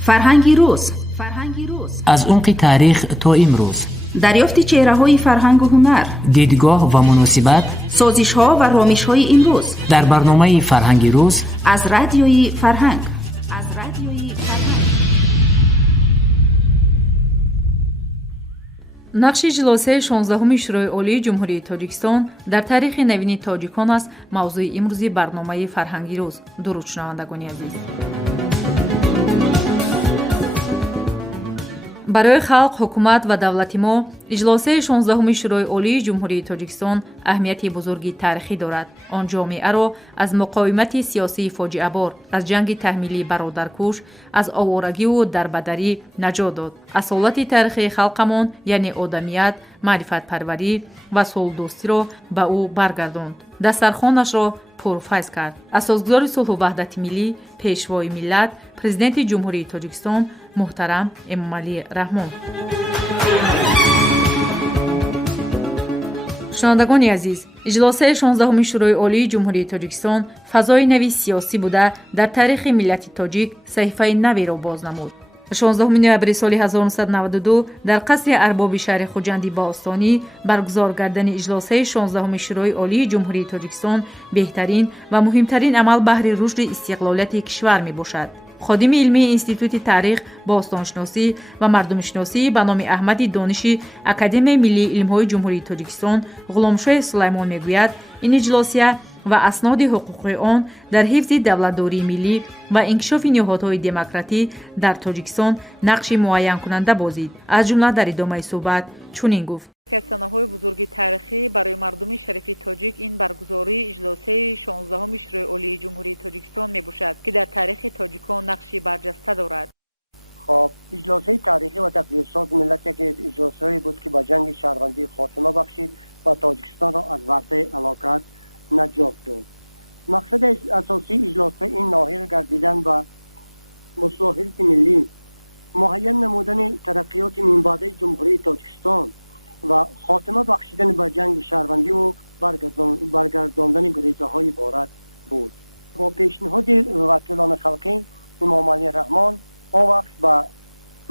فرهنگی روز از عمق تاریخ تا امروز دریافت چهره‌های فرهنگ و هنر، دیدگاه و مناسبت، سازش‌ها و رامش‌های امروز در برنامه فرهنگی روز از رادیوی فرهنگ. نقش جلسه 16 شورای عالی جمهوری تاجیکستان در تاریخ نوین تاجیکان است موضوع امروزی برنامه فرهنگی روز. درود شنوندگان عزیز. برای خلق، حکومت و دولت ما اجلاس 16 شورای عالی جمهوری تاجیکستان اهمیت بزرگی تاریخی دارد. آن جامعه را از مقاومت سیاسی فاجعه بار، از جنگ تحمیلی برادرکش، از آوارگی و دربدری نجات داد. اصالت تاریخی خلقمان یعنی آدمیت، معرفت پروری و صلح را به او برگرداند. دسترخوانش را پرفیض کرد. اساسگزار صلح و وحدت ملی، پیشوای ملت، پرزیدنت جمهوری تاجیکستان محترم امامعلی رحمان. شنوندگان عزیز، اجلاس 16 شورای عالی جمهوری تاجیکستان فضای نوی سیاسی بوده در تاریخ ملت تاجیک صحیفه نوی را باز نمود. 16 نوامبر سال 1992 در قصر ارباب شهر خوجندی باستانی برگزار گردن اجلاس 16 شورای عالی جمهوری تاجیکستان بهترین و مهمترین عمل بهر رشد استقلالیت کشور می باشد. خادم علمی انستیتوت تاریخ، باستانشناسی و مردمشناسی به نام احمد دانشی اکادمی ملی علم‌های جمهوری تاجیکستان غلامشاه سلیمان میگوید این اجلاسیه و اسناد حقوقی آن در حفظ دولتداری ملی و انکشاف نهادهای دموکراتی در تاجیکستان نقش معین کننده بازید. از جمله در ادامه صحبت چنین گفت: کسانه‌های بزرگ تاریخی برای مردم شریف تاجیک این برگزاری اجلاس 16 شورای عالی جمهوری تاجیکستان میباشد که در تاریخ تاجیکان نقشی برجسته دارد. خب اجلاس تاریخی و تقدیرساز ملت که اجلاسایی بود که با جنگ شهروندی خاتمه بخشید و تاجیکستان را از ورطه هلاکت نجات داد. مقصد اساسی اجلاس این ناحیه گردیدن و مصالحات ملی، معین نمودن ترقیات من بعد جمهوری تاجیکستان و خاتمه بخشیدن به جنگ شهروندی و برگرداندن گریزه‌های عبارت بود. با پیشنهاد وکیلان خلقی امامعلی رحمان آن وقت به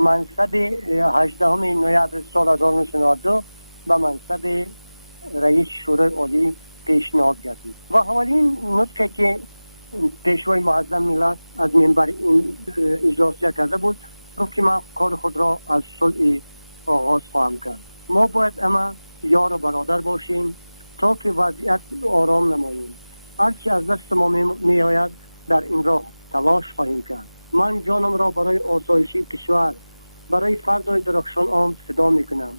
منصب 18 نوامبر سال 1992 به منصب رئیس شورای عالی پیشنهاد گردید و اولین نطقی که پیشوای معظم ملت از منبر این اجلاس کرده بود گفت که من کار خود را از صلح آغاز خواهم کرد. ما باید اما یار و برادر باشیم تا که وضعیت آرام نماییم. هرچی از دست ما می آید در این راه تلاش خواهیم کرد. من جانم را برای آسایشی کشور، برای فردای درخشان عام فدا می کنم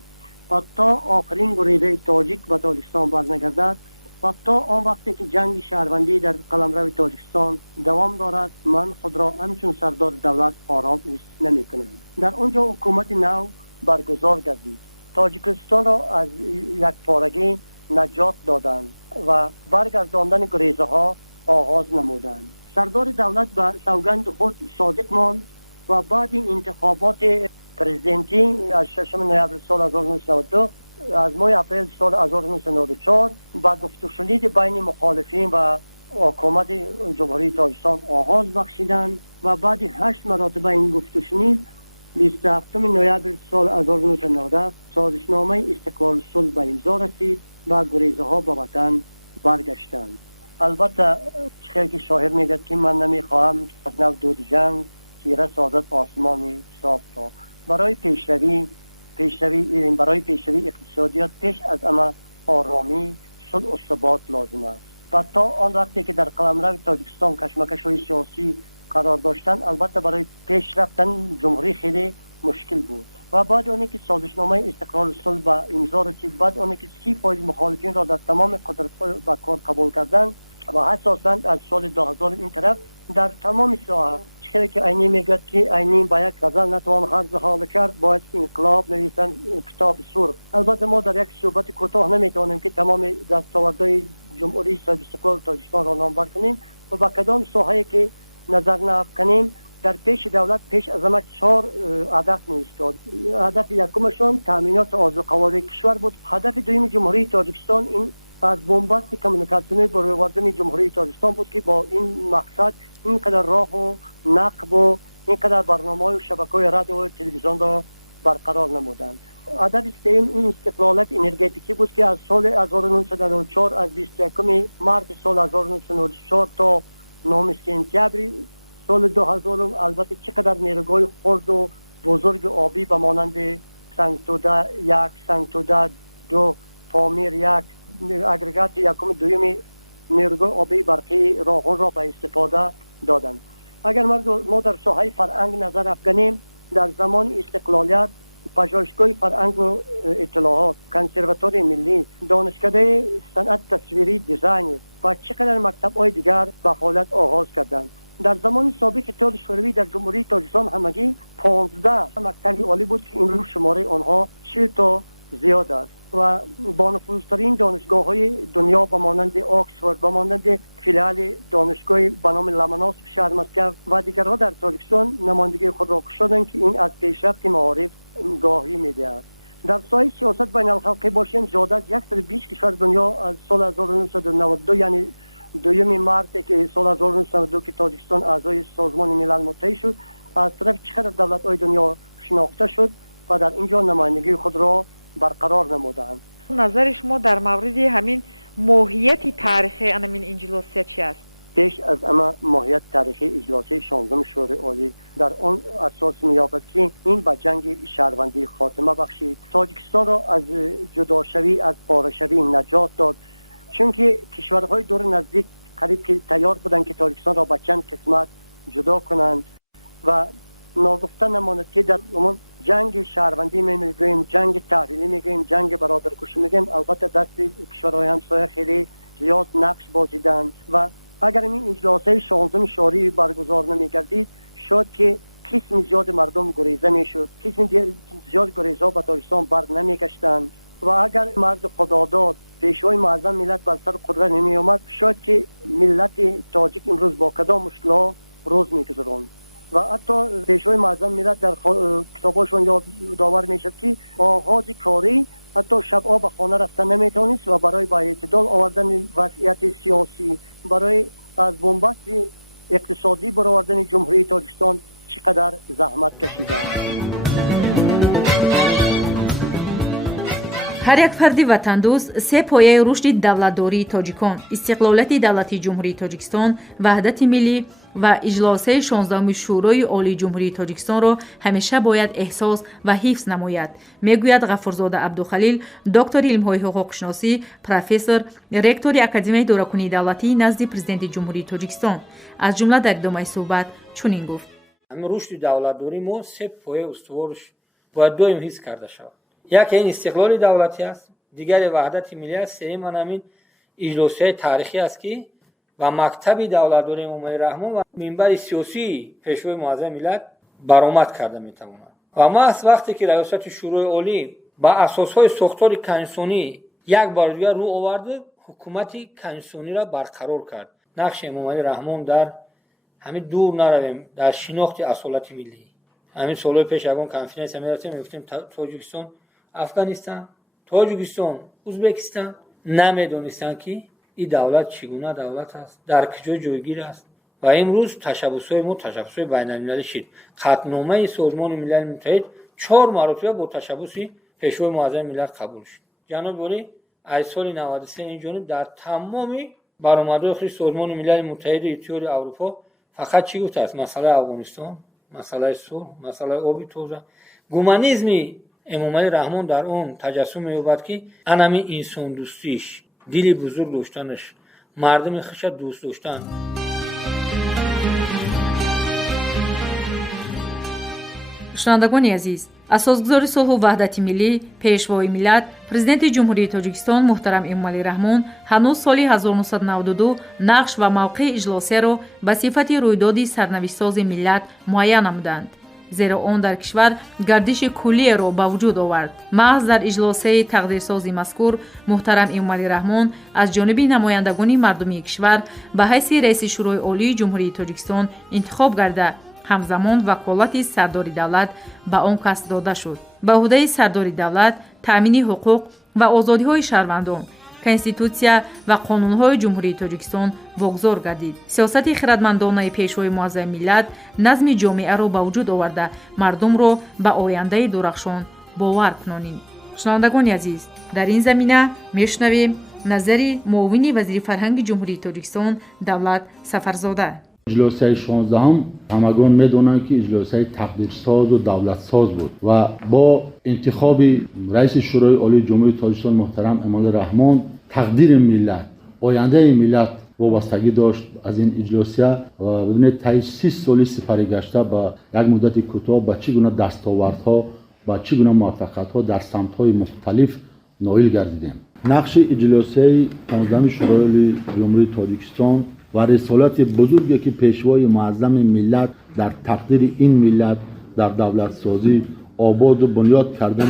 و تا آخرین گریزه تاجیک به تاجیکستان برنگردد و تا آن وقتی که جنگ شهروندی در قلمرو تاجیکستان دوام دارد من خود را همچون سردار دولت آرام نمی کنم. در آنجا حکومت نو برگزار گردید. تاجیکستان را از یک پارگی نجات دادند و برگرداندن گریزه ها آغاز نمودند. سردار دولت به سوگند خود صادق ماند و بعد این انتخابات پرزیدنتی از 6 نوامبر سال 1992 از ماه اپریل سال 1994 با گفت و شنید بین مخالفین و حکومت جمهوری تاجیکستان آغاز بخشیدند و بعد 8 مرتبه این گفت و شنید 27 نوامبر سال 1990 سازشنامه استقلال صلح به امضا رسید و گریزه ها به وطن برگشتند. البته چیزی که شاعر میگه که من نمیخواهم از نو دود جنگ تیره سازد آسمانی صاف را. برای پیشروی اقتصادیات پیش از همه آرامی، صلح و ثبات لازم است. و تا آن وقتی که در قلمرو تاجیکستان کشمکش‌های سیاسی قرار داشتن البته برای پیش رفتن جمهوری خیلی مشکل بود و بعد اونی که سازشنامه استقلال صلح به امضا رسید، بعد اونی که 30% مخالفین را در تمام قدرت به کار قبول کردند و اساساً از سال 2000 این طرف در تمام ساحه چیزی که عینی میگه که عینی با یک غزل نتوان حرز حال کرد باید انقلاب نویسن کتاب سور. البته ما در یک صحبت کوتاه نمیتونیم که تمام دستاوردهای جمهوری صاحب استقلال تاجیکستان را نامبر کنیم و با کدام ساحه‌ای که نظر نکنیم در پیش دولت پیش از همه 4 هدف می‌ایستاد. هدف یکمشون تامینات آزادی کشور بود. هدف دوم جمهوری تاجیکستان این از بنبست کمیونیکاسیونی برای آوردن جمهوری تاجیکستان بود که با این مقصد اینقدر راه و نقب و اینقدر برنامه‌های و شبکه‌های رادیو و تلویزیون را برقرار نمودند. عدد سوم این استقلالیت انرژتیکی بود که از سال 1994 از 21 مارس سال 1994 تا 9 سپتامبر سال 2000 البته چقدر نیروگاه خرد و بزرگ آبی به مانند سنگتوده یک، سنگتوده دو، پامیر یک، اگریگات یکم دویم نیروگاه آبی برقی راهان را به استفاده دادند. اگر ما در ساحه فرهنگ نظر افکنیم، در زمان استقلالیت پژوهشگاه فرهنگ و اطلاعات، کنسرواتوار ملی، دانشکده صنعت تصویری دیزاین و چقدر مکتب‌های دیگر به فعالیت آغاز کردند. در زمان سابق اتحاد شوروی در جمهوری تاجیکستان همگی 15 مکتب عالی بود که این روز شماره آنها 40 تا زیاد است و با نفوذترین دانشگاه‌های دنیا به مانند آکسفورد، به مانند فیلال دانشگاه به نام لمناس شهر مسکو و دیگرها در تاجیکستان نمایندگی خود را کشیدند که این از پیشرفت معارف گاهی می‌دهد. در ساحه سیاست بین الخلقی باشیم، زیاده از 120 کشور دنیا از سال 1992 یعنی 2 مارس که سال 1992 که تاجیکستان اعضای سازمان ملل متحد شد، از طرف چقدر دولت‌های دنیا شناخته شد و در اینجا نمایندگی خود را برقرار نمودند. نظر شما در مورد همین ماهیت تاریخی همین انجلوسیه چی است؟ پیش از اما ماهیت تاریخی اجلاسی 16 شورای عالی در آن اساس می‌یابد که این به جنگ شهروندی خاتمه بخشید، تاجیکستان را از جداشوی از پاره‌شوی نجات داد، چون که کشورهای دور نزدیک قریب که تیار بودند که تاجیکستان را به چند قسمت جدا کنند و ناگفته نماند که در عموم جنگ شهروندی میگوییم، جنگ تحویلی میگوییم، جنگ برادرکشی میگوییم، البته دست کشورهای همسایه خیلی زیاد نقش بازیدند و اگر این اجلاس 16 شورای برگزار نمی‌گردید شاید که قسم زیاد مردم گریزه میشد، قسم زیاد گریزا به تاجیکستان بر نمیگشتند و اگر مرد خداداد پیشوای معظم ملت بر سر قدرت نمی آمد شاید که ملت تاجیک امروز با کدام مشکلات روز می‌گذراند و حتی پیشوای معظم ملت در کتاباشون یادآور میشد که آغاز کاری حتی شب‌ها به خانه رفتن نمیتونست و برای با اعتدال آوردن وضعیت سیاسی، برای از بنبست اقتصادی برآوردن جمهوری تاجیکستان چقدر زحمت کشیدند. ҳар як фарди ватандӯст се пояи рушди давлатдории тоҷикон, истиқлолияти давлати ҷумҳурии тоҷикистон, ваҳдати миллӣ ва иҷлосаи 16 шӯрои олии ҷумҳурии тоҷикистонро ҳамеша бояд эҳсос ва ҳифз намояд, мегӯяд ғафурзода абдухалил, доктори илмҳои ҳуқуқшиносӣ, профессор, ректори академияи идоракунии давлатӣ назди президенти ҷумҳурии тоҷикистон. аз ҷумла дар идомаи суҳбат чунин гуфт: рушди давлатдорӣ мо се пояи устуворш бояд доим ҳифз карда шавад. яке ин истиқлоли давлатӣ аст, дигаре ваҳдати миллӣ аст, сеюм ҳамин иҷлосияи тарихӣ аст ки ва мактаби давлатдории эмомали раҳмон ва минбари сиёсии пешвои муаззами миллат баромад карда метавонад. ва маҳз вақте ки раёсати шӯрои олӣ ба асосҳои сохтори конститутсионӣ як бор дигар рӯ оварду, ҳукумати конститутсиониро барқарор кард. нақши эмомали раҳмон дар ҳамин дур наравем дар шинохти асолати миллӣ. ҳамин солҳои пеш ягон конференсия мерафтем, мегуфтем тоҷикистон Афганистан, Тоҷикистон, Узбекистон намедонистанд ки ин давлат чӣ гуна давлат аст, дар куҷо ҷойгир аст. ва имрӯз ташаббусҳои мо ташаббусҳои байналмилалӣ шид. қатномаи созмони милали муттаҳид 4 маротиба бо ташаббуси пешвои муаззами миллат қабул шуд. ҷаноби олӣ аз соли 93 инҷониб дар тамоми баромадҳои худи созмони милали муттаҳиду иттиҳоди аврупо фақат чӣ гуфтааст? масъалаи Афғонистон, масъалаи сулҳ, масъалаи оби тоза. гуманизми эмомали раҳмон дар он таҷассум меёбад ки анами инсондӯстиш, дили бузург доштанаш, мардуми хиша дӯст доштан. шунавандагони азиз, асосгузори сулҳу ваҳдати миллӣ, пешвои миллат, президенти ҷумҳурии тоҷикистон муҳтарам эмомали раҳмон ҳанӯз соли 1992 нақш ва мавқеи иҷлосияро ба сифати рӯйдоди сарнавиштсози миллат муайян намуданд, зеро он дар кишвар гардиши куллиеро ба вуҷуд овард. маҳз дар иҷлосаи тақдирсози мазкур муҳтарам эмомали раҳмон аз ҷониби намояндагони мардумии кишвар ба ҳайси раиси шӯрои олии ҷумҳурии тоҷикистон интихоб гарда, ҳамзамон ваколати сардори давлат ба он кас дода шуд. ба ӯҳдаи сардори давлат таъмини ҳуқуқ ва озодиҳои шаҳрвандон, конститутсия ва қонунҳои ҷумҳурии тоҷикистон вогзор гардид. сиёсати хирадмандонаи пешвои муаззами миллат назми ҷомеаро ба вуҷуд оварда мардумро ба ояндаи дурахшон бовар кунонем. шунавандагони азиз, дар ин замина мешунавем назари муовини вазири фарҳанги ҷумҳурии тоҷикистон Давлат Сафарзода. اجلاسه 16 همگان میدونند که اجلاسه تقدیرساز و دولتساز بود و با انتخاب رئیس شورای عالی جمهوری تاجیکستان محترم امان رحمان تقدیر ملت، آینده ملت وابستگی داشت از این اجلاسه و ببینید طی 30 سالی سپری گشته با یک مدت کوتاه با چگونه دستاوردها و چگونه موفقیت‌ها در سمت‌های مختلف نائل گردیدیم. نقش اجلاسه 15 شورای عالی جمهوری تاجیکستان و رسالت بزرگی که پیشوای معظم ملت در تقدیر این ملت در دولت سازی آباد و بنیاد کردن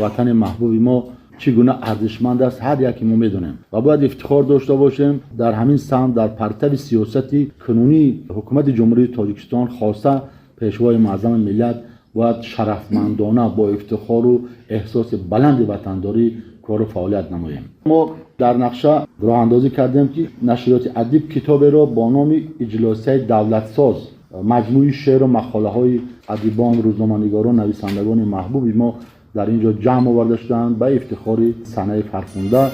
وطن محبوب ما چگونه ارزشمند است هر یکی ما میدونیم و باید افتخار داشته باشیم در همین سمت در پرتو سیاستی کنونی حکومت جمهوری تاجیکستان خاصه پیشوای معظم ملت باید شرفمندانه با افتخار و احساس بلند وطنداری کار و فعالیت نماییم. ما در نقشه راه اندازی کردیم که نشریات ادب کتابی را با نام اجلاسه دولتساز مجموعه شعر و مقاله های ادیبان، روزنامه‌نگاران، نویسندگان محبوب ما در اینجا جمع آورده شدند به افتخار سنه فرخنده.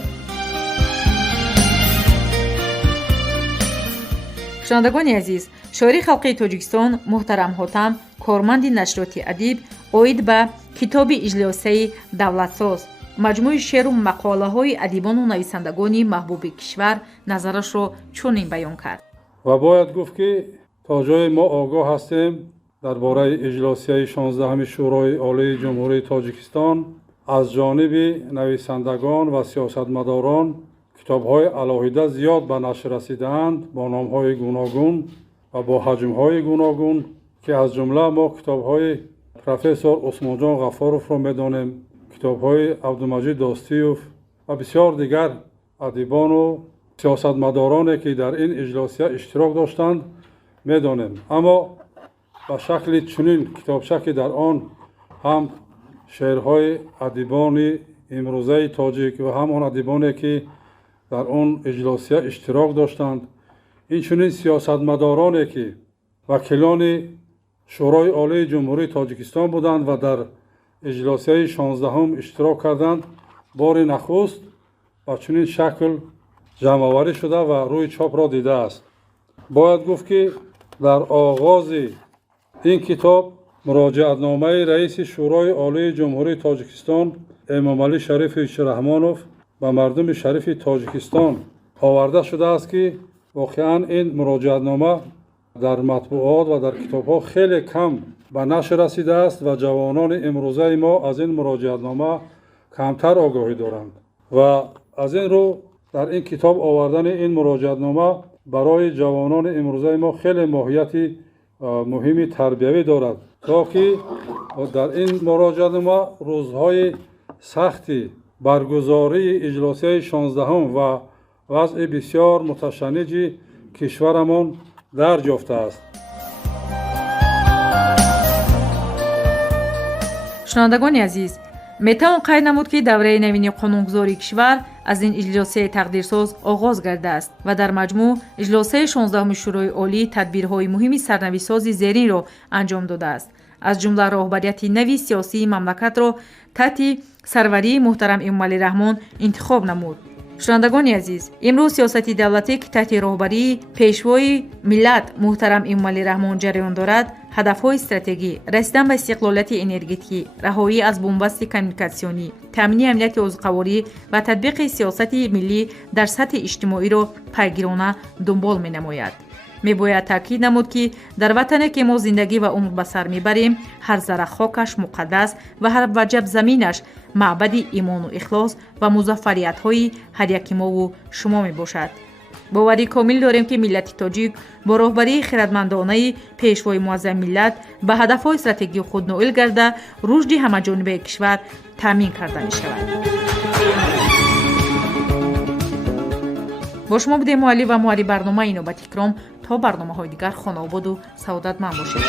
شنوندگان عزیز، شاعر خلقی تاجیکستان محترم حاتم کارمند نشریات ادب اوید به کتاب اجلاسه دولتساز مجموعه شعر و مقاله های ادیبان و نویسندگان محبوب کشور نظرش را چنین بیان کرد. و باید گفت که تا جای ما آگاه هستیم درباره اجلاسیه 16 شورای عالی جمهوری تاجیکستان از جانب نویسندگان و سیاستمداران کتاب‌های علاهیده زیاد به نشر رسیده‌اند با نام‌های گوناگون و با حجم‌های گوناگون که از جمله ما کتاب‌های پروفسور عثمان جان غفاروف را می‌دانیم، کتاب‌های عبدالمجید داستیوف و بسیار دیگر ادیبان و سیاستمدارانی که در این اجلاسیه اشتراک داشتند می‌دانیم. اما به شکل چنین کتابچه که در آن هم شعرهای ادیبان امروزه تاجیک و هم آن ادیبانی که در آن اجلاسیه اشتراک داشتند، این چنین سیاستمدارانی که وکیلان شورای عالی جمهوری تاجیکستان بودند و در اجلاسیه 16 اشتراک کردند، بار نخست و چنین شکل جمع‌آوری شده و روی چاپ را دیده است. باید گفت که در آغاز این کتاب مراجعتنامه رئیس شورای عالی جمهوری تاجیکستان امام علی شریف رحمانوف به مردم شریف تاجیکستان آورده شده است که واقعا این مراجعتنامه در مطبوعات و در کتاب‌ها خیلی کم به نشر رسیده است و جوانان امروزه ما از این مراجعتنامه کمتر آگاهی دارند و از این رو در این کتاب آوردن این مراجعتنامه برای جوانان امروزه ما خیلی ماهیت مهمی تربیوی دارد تا که در این مراجعتنامه روزهای سختی برگزاری اجلاسیه 16 و وضع بسیار متشنج کشورمان درج یافته است. شنوندگان عزیز، метавон қайд намуд ки давраи навини қонунгузории кишвар аз ин иҷлосияи тақдирсоз оғоз гардааст ва дар маҷмӯъ иҷлосияи 16 шӯрои олӣ тадбирҳои муҳими сарнависози зеринро анҷом додааст. аз ҷумла роҳбарияти нави сиёсии мамлакатро таҳти сарварии муҳтарам эмомалӣ раҳмон интихоб намуд. шунавандагони азиз, имрӯз сиёсати давлате ки таҳти роҳбарии пешвои миллат муҳтарам эмомалӣ раҳмон ҷараён дорад, ҳадафҳои стратегӣ, расидан ба истиқлолияти энергетикӣ, раҳоӣ аз бумбасти коммуникатсионӣ, таъмини амнияти озуқаворӣ ва татбиқи сиёсати миллӣ дар сатҳи иҷтимоиро пайгирона дунбол менамояд. мебояд таъкид намуд ки дар ватане ки мо зиндагӣ ва умр ба сар мебарем, ҳар зарра хокаш муқаддас ва ҳар ваҷаб заминаш маъбади имону ихлос ва музаффариятҳои ҳар яки мову шумо мебошад. боварӣ комил дорем ки миллати тоҷик бо роҳбарии хирадмандонаи пешвои муаззами миллат ба ҳадафҳои стратегии худ ноил гарда рушди ҳамаҷонибаи кишвар таъмин карда мешавад. бо шумо будем муаллиф ва муарриб барномаи Инобати Икром. то барномаҳои дигар хонаободу саодатманд бошед.